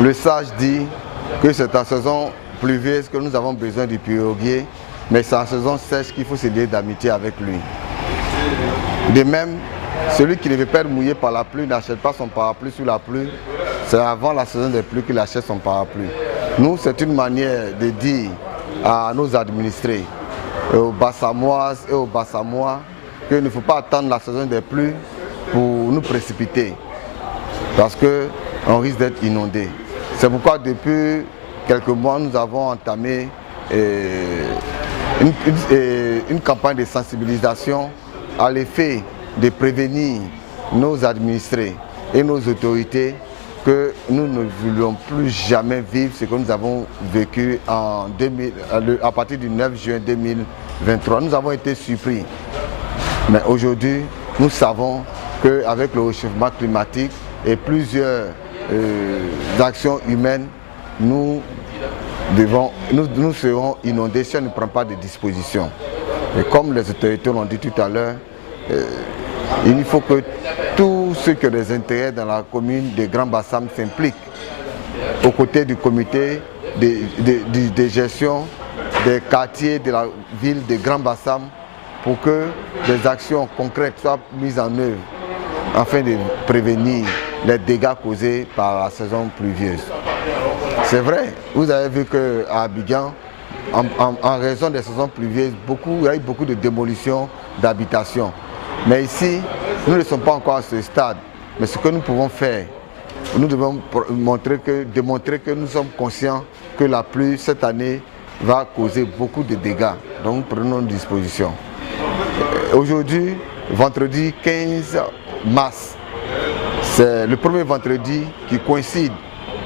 Le sage dit que c'est en saison pluvieuse que nous avons besoin du piroguier, mais c'est en saison sèche qu'il faut se lier d'amitié avec lui. De même, celui qui ne veut pas être mouillé par la pluie n'achète pas son parapluie sous la pluie. C'est avant la saison des pluies qu'il achète son parapluie. Nous, c'est une manière de dire à nos administrés, aux Bassamoises et aux Bassamois, qu'il ne faut pas attendre la saison des pluies pour nous précipiter, parce qu'on risque d'être inondé. C'est pourquoi depuis quelques mois, nous avons entamé une campagne de sensibilisation à l'effet de prévenir nos administrés et nos autorités que nous ne voulons plus jamais vivre ce que nous avons vécu à partir du 9 juin 2023. Nous avons été surpris. Mais aujourd'hui, nous savons qu'avec le réchauffement climatique et plusieurs actions humaines, nous serons inondés si on ne prend pas de dispositions. Et comme les autorités l'ont dit tout à l'heure, il faut que tous ceux qui ont des intérêts dans la commune de Grand Bassam s'impliquent aux côtés du comité de gestion des quartiers de la ville de Grand Bassam pour que des actions concrètes soient mises en œuvre afin de prévenir les dégâts causés par la saison pluvieuse. C'est vrai, vous avez vu qu'à Abidjan, en raison des saisons pluvieuses, il y a eu beaucoup de démolitions d'habitations. Mais ici, nous ne sommes pas encore à ce stade. Mais ce que nous pouvons faire, nous devons démontrer que nous sommes conscients que la pluie cette année va causer beaucoup de dégâts. Donc prenons nos dispositions. Aujourd'hui, vendredi 15 mars, c'est le premier vendredi qui coïncide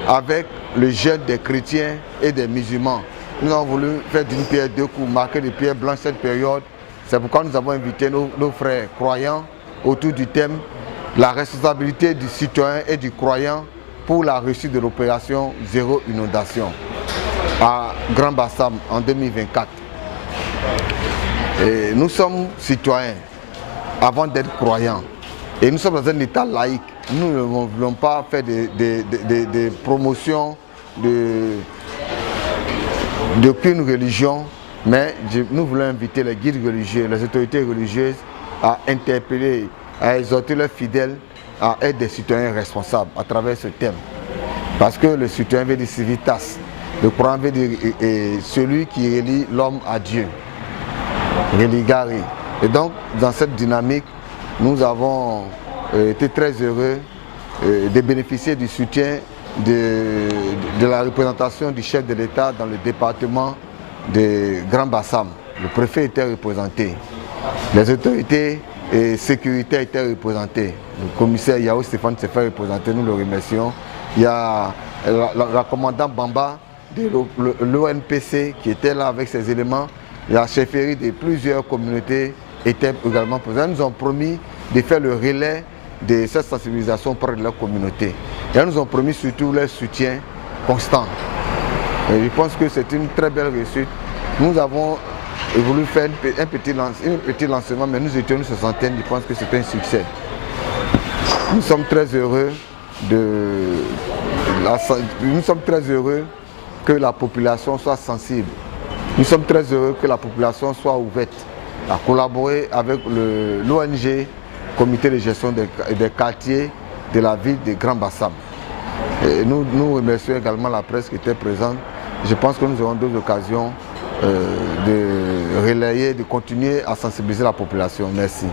avec le jeûne des chrétiens et des musulmans. Nous avons voulu faire d'une pierre deux coups, marquer de pierre blanche cette période. C'est pourquoi nous avons invité nos frères croyants autour du thème « La responsabilité du citoyen et du croyant pour la réussite de l'opération Zéro Inondation » à Grand Bassam en 2024. Et nous sommes citoyens avant d'être croyants. Et nous sommes dans un état laïque. Nous ne voulons pas faire des promotions d'aucune religion, mais nous voulons inviter les guides religieux, les autorités religieuses à interpeller, à exhorter leurs fidèles à être des citoyens responsables à travers ce thème. Parce que le citoyen veut dire civitas, le croyant veut dire celui qui relie l'homme à Dieu, religare. Et donc, dans cette dynamique, nous avons été très heureux de bénéficier du soutien de la représentation du chef de l'État dans le département de Grand Bassam. Le préfet était représenté, les autorités sécuritaires étaient représentées. Le commissaire Yao Stéphane s'est fait représenter, nous le remercions. Il y a la commandante Bamba de l'ONPC qui était là avec ses éléments. La chefferie de plusieurs communautés était également présente. Ils nous ont promis de faire le relais de cette sensibilisation auprès de leur communauté. Et ils nous ont promis surtout leur soutien constant. Et je pense que c'est une très belle réussite. Nous avons voulu faire un petit lancement, mais nous étions une soixantaine, je pense que c'est un succès. Nous sommes très heureux que la population soit sensible. Nous sommes très heureux que la population soit ouverte à collaborer avec l'ONG, Comité de gestion des quartiers de la ville de Grand Bassam. Et nous remercions également la presse qui était présente. Je pense que nous aurons d'autres occasions de relayer, de continuer à sensibiliser la population. Merci.